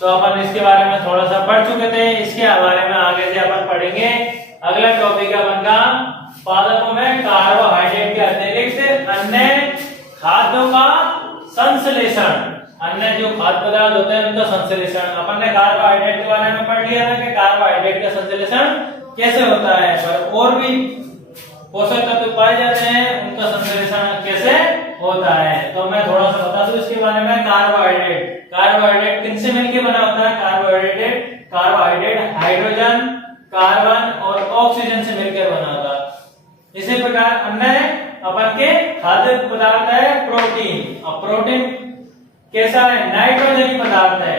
तो अपन इसके बारे में थोड़ा सा पढ़ चुके थे, इसके बारे में आगे से अपन पढ़ेंगे। अगला टॉपिक है अपन का पादपों में कार्बोहाइड्रेट के अतिरिक्त अन्य खाद्यों का संश्लेषण। अन्य जो खाद्य पदार्थ होते हैं उनका संश्लेषण। अपन ने कार्बोहाइड्रेट के बारे में पढ़ लिया था कि कार्बोहाइड्रेट का संश्लेषण कैसे होता है, पर और भी पोषक तत्व पाए जाते हैं उनका संश्लेषण कैसे होता है। तो मैं थोड़ा सा बता दूं इसके बारे में। कार्बोहाइड्रेट किनसे मिलकर बना होता है? कार्बोहाइड्रेट हाइड्रोजन, कार्बन और ऑक्सीजन से मिलकर बना होता है। इसी प्रकार अन्य अपन के खाद्य पदार्थ है प्रोटीन। अब प्रोटीन कैसा है? नाइट्रोजनी पदार्थ है।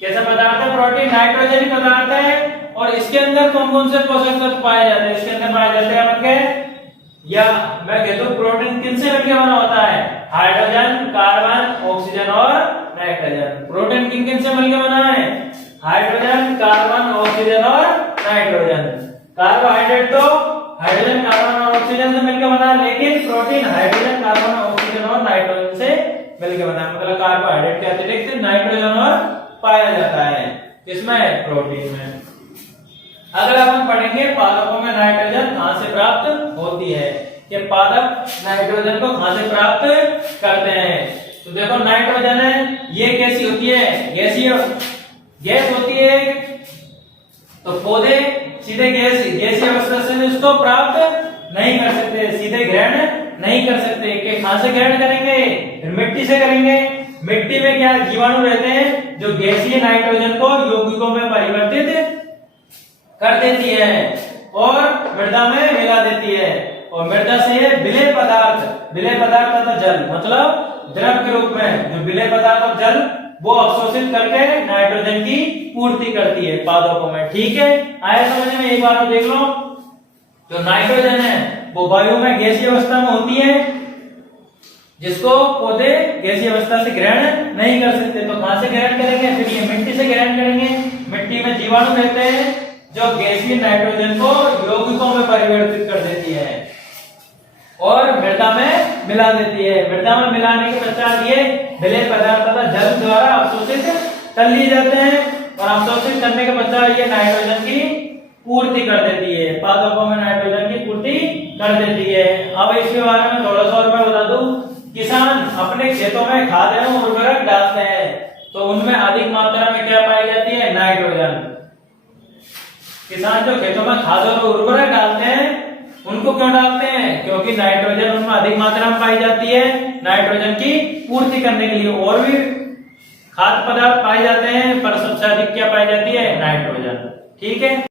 कैसा पदार्थ है? प्रोटीन नाइट्रोजनी पदार्थ है। और इसके अंदर कौन कौन से पोषक तत्व पाए जाते हैं? इसके अंदर पाए जाते हैं अपन के, या मैं कहता हूं प्रोटीन किनसे मिलकर बना होता है? हाइड्रोजन, कार्बन, ऑक्सीजन और नाइट्रोजन। प्रोटीन किन किन से मिलकर बना है? हाइड्रोजन, कार्बन, ऑक्सीजन और नाइट्रोजन। कार्बोहाइड्रेट तो हाइड्रोजन, कार्बन और ऑक्सीजन से मिलकर बना है, लेकिन प्रोटीन हाइड्रोजन, कार्बन, ऑक्सीजन और नाइट्रोजन से मिलकर बना है। मतलब कार्बोहाइड्रेट के अतिरिक्त नाइट्रोजन और पाया जाता है किसमें? प्रोटीन में। अगर अपन पढ़ेंगे पादपों में नाइट्रोजन कहां से प्राप्त होती है, कि पादप नाइट्रोजन को कहां से प्राप्त करते हैं। तो देखो नाइट्रोजन है, ये कैसी होती है? गैसीय गैस होती है। तो पौधे सीधे गैसीय अवस्था से इसको प्राप्त नहीं कर सकते, सीधे ग्रहण नहीं कर सकते। कि कहां से ग्रहण करेंगे? मिट्टी से करेंगे। मिट्टी में क्या जीवाणु रहते हैं जो गैसीय नाइट्रोजन को यौगिकों में परिवर्तित कर देती है और मृदा में मिला देती है। और मृदा से ये विलेय पदार्थ अर्थात जल, मतलब द्रव के रूप में जो विलेय पदार्थ और जल वो अवशोषित करके नाइट्रोजन की पूर्ति करती है पादपों में। ठीक है, आया समझ में? एक बार देख लो, जो नाइट्रोजन है वो वायु में गैसीय अवस्था में होती है, जिसको पौधे गैसीय अवस्था से ग्रहण नहीं कर सकते। तो कहां से ग्रहण करेंगे? फिर ये मिट्टी से ग्रहण करेंगे। मिट्टी में जीवाणु रहते हैं जो गैसीय नाइट्रोजन को यौगिकों में परिवर्तित कर देती है और मृदा में मिला देती है। मृदा में मिलाने के पश्चात ये विलेय पदार्थ तथा जल द्वारा अवशोषित कर लिए जाते हैं और अवशोषित करने के पश्चात ये नाइट्रोजन की पूर्ति कर देती है। पादपों में नाइट्रोजन की पूर्ति कर देती है। अब इसके बारे में थोड़ा सा और मैं बता दूं। किसान अपने खेतों में खाद एवं उर्वरक डालते हैं तो उनमें अधिक मात्रा में क्या पाई जाती है? नाइट्रोजन। किसान जो खेतों में खाद और उर्वरक डालते हैं उनको क्यों डालते हैं? क्योंकि नाइट्रोजन उनमें अधिक मात्रा में पाई जाती है। नाइट्रोजन की पूर्ति करने के लिए और भी खाद्य पदार्थ पाए जाते हैं, पर सबसे अधिक क्या पाई जाती है? नाइट्रोजन। ठीक है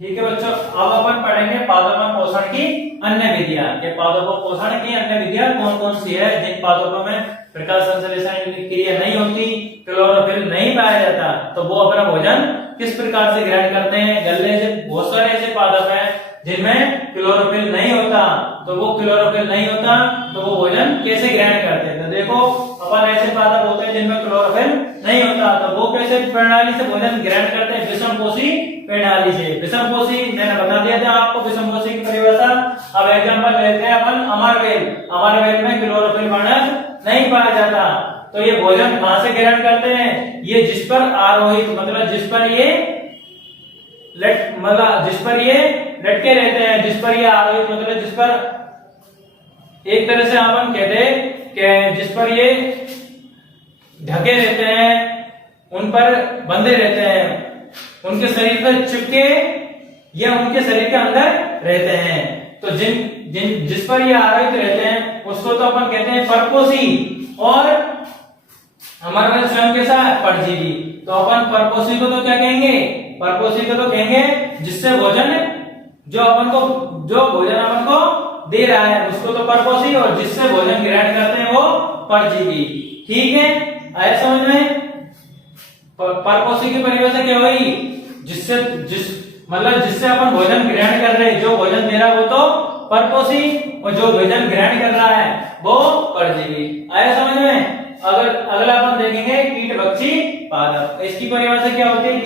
बच्चों, अब अपन पढ़ेंगे पादपों पोषण की अन्य विधियां। ये पादपों पोषण की अन्य विधियां कौन कौन सी है? जिन पादपों में प्रकाश संश्लेषण क्रिया नहीं होती, क्लोरोफिल नहीं पाया जाता, तो वो अपना भोजन किस प्रकार से ग्रहण करते हैं? गलने से। बहुत सारे ऐसे पादप हैं जिनमें क्लोरोफिल नहीं होता, तो वो क्लोरोफिल नहीं होता तो वो भोजन कैसे ग्रहण करते हैं? तो देखो अपन ऐसे पादप होते हैं जिनमें क्लोरोफिल नहीं होता, तो वो कैसे प्रणाली से भोजन ग्रहण करते हैं? विषमपोषी प्रणाली से। विषमपोषी मैंने बता दिया था आपको विषमपोषी की परिभाषा। अब एग्जांपल लेते हैं अपन अमरवेल। अमरवेल में क्लोरोफिल वर्णक नहीं पाया जाता, तो ये भोजन कहां से ग्रहण करते हैं? ये जिस पर आरोहित, मतलब जिस पर ये लटके रहते हैं, जिस पर ये आरोहित मतलब जिस पर एक तरह से अपन कहते हैं कि जिस पर ये ढके रहते हैं, उन पर बंधे रहते हैं, उनके शरीर पर चिपके या उनके शरीर के अंदर रहते हैं। तो जिस पर ये आरोहित रहते हैं उसको तो अपन कहते हैं परपोषी, और हमारे स्वयं कैसा? परजीवी। तो अपन परपोषी को तो क्या कहेंगे? परपोषी को तो कहेंगे जिससे भोजन जो भोजन अपन को दे रहा है उसको तो परपोषी, और जिससे भोजन ग्रहण करते हैं वो परजीवी। ठीक है, आया समझ में? परपोषी की परिभाषा क्या हुई? जिससे अपन भोजन ग्रहण कर रहे हैं, जो भोजन दे रहा है वो तो परपोषी, और जो भोजन ग्रहण कर रहा है वो परजीवी। आया समझ में? अगला अपन देखेंगे कीटभक्षी पादप। इसकी परिभाषा क्या होती है?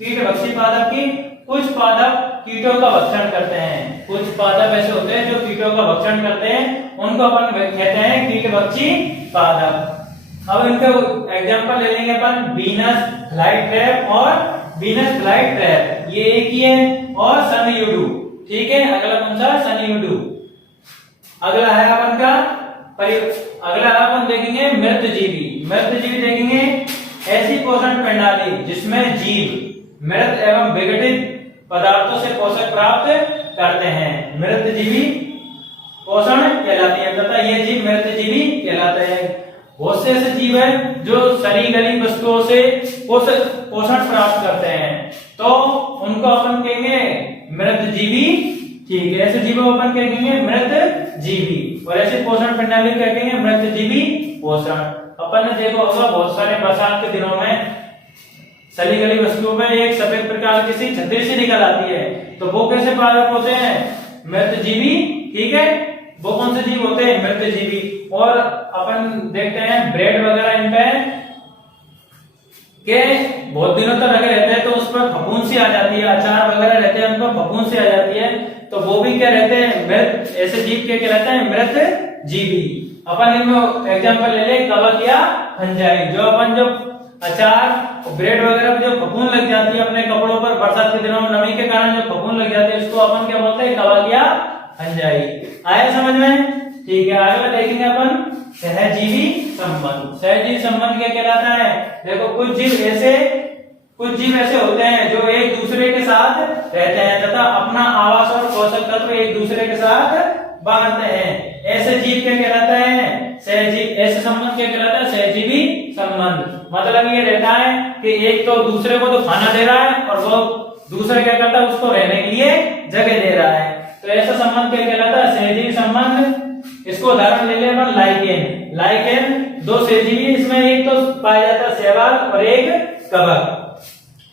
कीटभक्षी पादप की कुछ पादप कीटों का भक्षण करते हैं। कुछ पादप ऐसे होते हैं जो कीटों का भक्षण करते हैं, उनको अपन कहते हैं कीटभक्षी पादप। अब इनका एग्जांपल ले लेंगे अपन वीनस फ्लाईट्रैप और वीनस फ्लाईट्रैप, ये एक ही है, और सनयूडू। ठीक है, अगला कौन सा? सनयूडू। अगला है अपन का अगला अपन देखेंगे मृतजीवी। मृतजीवी देखेंगे ऐसी पोषण प्रणाली जिसमें जीव मृत एवं विघटित पदार्थों से पोषक प्राप्त करते हैं, मृतजीवी पोषण कहलाती है तथा ये जीव मृतजीवी कहलाते हैं। बहुत से ऐसे जीव है जो सड़ी गली वस्तुओं से पोषण प्राप्त करते हैं, तो उनको अपन कहेंगे मृतजीवी। ठीक है, ऐसे जीवों को अपन कहेंगे मृतजीवी, और ऐसे पोषण प्रणाली क्या कहेंगे? मृतजीवी पोषण। अपन ने देखो होगा बहुत सारे बरसात के दिनों में सड़ी गली वस्तुओं में एक सफेद प्रकार की सी छतरी सी निकल आती है, तो वो कैसे पादप होते हैं? मृतजीवी। ठीक है, वो कौन से जीव होते हैं? मृतजीवी। और अपन देखते हैं ब्रेड वगैरह इनमें के बहुत दिनों तक रखे रहते हैं तो उस पर फफूंद सी आ जाती है, अचार वगैरह रहते हैं उन पर फफूंद सी आ जाती है, तो वो भी क्या रहते हैं? मृत। ऐसे जीव के क्या रहते हैं? मृतजीवी। अपन इनमें एग्जांपल ले ले कवक या फंजाई। जो अपन जो अचार ब्रेड वगैरह जो फफूंद लग जाती है अपने कपड़ों पर बरसात के दिनों में नमी के कारण जो फफूंद लग जाती है उसको अपन क्या बोलते हैं? कवक या फंजाई। आया समझ में? ठीक है, आगे देखेंगे अपन सहजीवी संबंध। सहजीवी संबंध क्या कहलाता है? देखो कुछ जीव ऐसे होते हैं जो एक दूसरे के साथ रहते हैं तथा अपना आवास और पोषक तत्व एक दूसरे के साथ बांटते हैं, ऐसे जीव क्या कहलाता है? सहजीव। ऐसे संबंध क्या कहलाता है? सहजीवी संबंध। मतलब ये रहता है कि एक तो दूसरे को तो खाना दे रहा है और वो दूसरा क्या करता है? उसको रहने के लिए जगह दे रहा है, तो ऐसा संबंध क्या कहलाता है? सहजीवी संबंध। इसको उदाहरण ले लें अपन लाइकेन। लाइकेन दो सहजीवी, इसमें एक तो पाया जाता है शैवाल और एक कवक।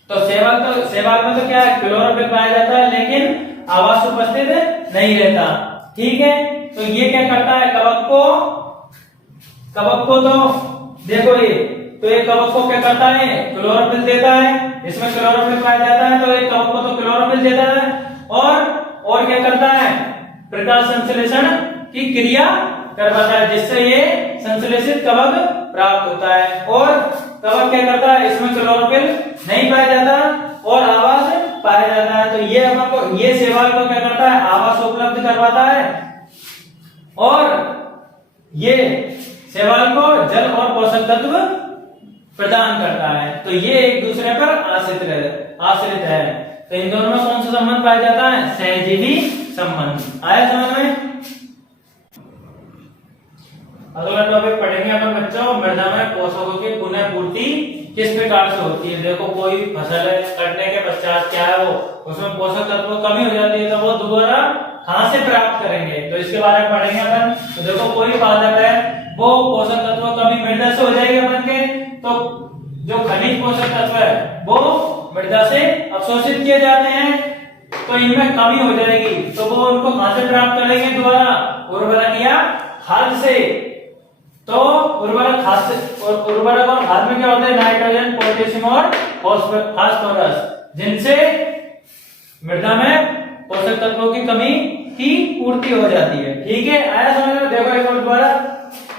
तो शैवाल में तो क्या है? क्लोरोफिल पाया जाता है लेकिन आवास उपस्थित नहीं रहता। ठीक है, तो ये क्या करता है? कवक को तो देखो ये कवक को क्या करता है? क्लोरोफिल देता है, इसमें क्लोरोफिल पाया जाता है, तो ये कवक को तो क्लोरोफिल देता है और क्या करता है? प्रकाश संश्लेषण की क्रिया करवाता है, जिससे ये संश्लेषित कवक प्राप्त होता है। और कवक क्या करता है? इसमें क्लोरोफिल नहीं पाया जाता और आवास पाया जाता है, तो ये शैवाल को क्या करता है? आवास उपलब्ध करवाता है और ये शैवाल को जल और पोषक तत्व प्रदान करता है, तो ये एक दूसरे पर आश्रित है। तो इन दोनों में कौन सा संबंध पाया जाता है? सहजीवी संबंध। आया समझ में? अगला टॉपिक पढ़ेंगे अपन बच्चों, मृदा में पोषकों की पुनः पूर्ति किस प्रकार से होती है। देखो कोई फसल कटने के पश्चात क्या है वो उसमें पोषक तत्व कमी हो जाती है, तो वो दोबारा कहां से प्राप्त करेंगे, तो इसके बारे में पढ़ेंगे अपन। तो देखो कोई पादप है वो पोषक तत्व कमी मृदा से हो जाएगी अपन के, तो जो खनिज पोषक तत्व है वो मृदा से अवशोषित किए जाते हैं, तो इनमें कमी हो जाएगी, तो वो उनको कहां से प्राप्त करेंगे? दोबारा उर्वरक या खाद से। तो उर्वरक और खाद में क्या होता है? नाइट्रोजन, पोटेशियम और फास्फोरस, जिनसे मृदा में पोषक तत्वों की कमी की पूर्ति हो जाती है। ठीक है, आया समझ में? देखो एक बार दोबारा,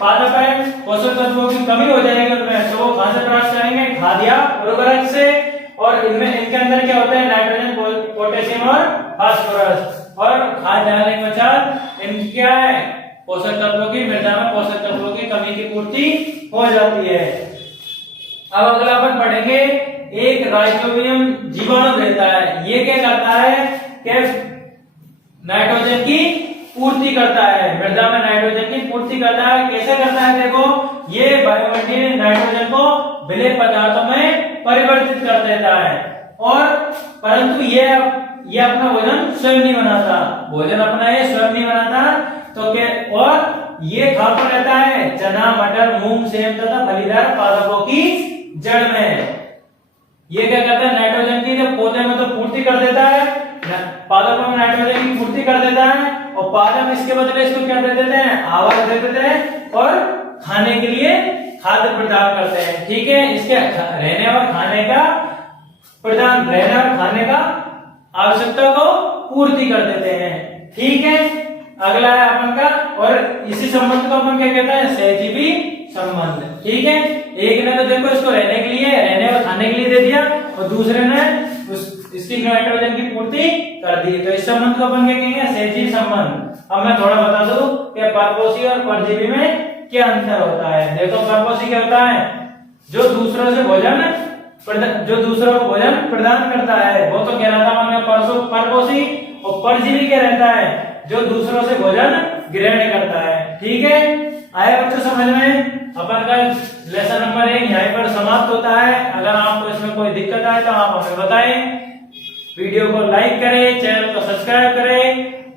पादप है पोषक तत्वों की कमी हो जाएगी उनमें, तो वो कहां से प्राप्त करेंगे? खाद या उर्वरक से। और इनमें इनके अंदर क्या होता है? नाइट्रोजन, पोटेशियम और फास्फोरस। और खाद डालने के पश्चात इनकी क्या है? पोषक तत्वों की मृदा में पोषक तत्वों की कमी की पूर्ति हो जाती है। अब अगला अपन पढ़ेंगे, एक राइजोबियम जीवाणु रहता है, ये क्या करता है? कि नाइट्रोजन की पूर्ति करता है, मृदा में नाइट्रोजन की पूर्ति करता है। कैसे करता है? देखो ये वायुमंडलीय नाइट्रोजन को विलेय पदार्थों में परिवर्तित कर देता है, और परंतु ये अपना भोजन स्वयं नहीं बनाता, भोजन अपना ये स्वयं नहीं बनाता, तो क्या? और ये कहां पर रहता है? चना, मटर, मूंग, सेम तथा फलीदार पादपों की जड़ में। ये क्या करता है? नाइट्रोजन की जब पौधे में तो पूर्ति कर देता है, पादपों में नाइट्रोजन की पूर्ति कर देता है, और पादप इसके बदले इसको क्या दे देते हैं? आवास दे देते हैं और खाने के लिए खाद्य प्रदान करते हैं। ठीक है, इसके रहने और खाने का आवश्यकता को पूर्ति कर देते हैं। ठीक है, अगला है अपन का, और इसी संबंध को अपन क्या कहते हैं? सहजीवी संबंध। ठीक है, एक ने तो देखो इसको रहने के लिए, रहने और खाने के लिए दे दिया, और दूसरे ने इसकी नाइट्रोजन की पूर्ति कर दी। तो इस संबंध को अपन क्या कहेंगे, सहजीवी संबंध। अब मैं थोड़ा बता दूं कि परपोषी और परजीवी में क्या अंतर होता है। देखो परपोषी क्या होता है, जो दूसरों से भोजन प्रदान करता है, वो तो कहलाता है परपोषी। और परजीवी क्या रहता है, जो दूसरों से भोजन ग्रहण करता है। ठीक है, आया बच्चों समझ में। अपन का लेसन नंबर 1 यहीं पर समाप्त होता है। अगर आपको इसमें कोई दिक्कत आए तो आप हमें बताएं। वीडियो को लाइक करें, चैनल को सब्सक्राइब करें,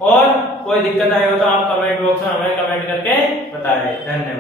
और कोई दिक्कत आई हो तो आप कमेंट बॉक्स में हमें कमेंट करके बताएं। धन्यवाद।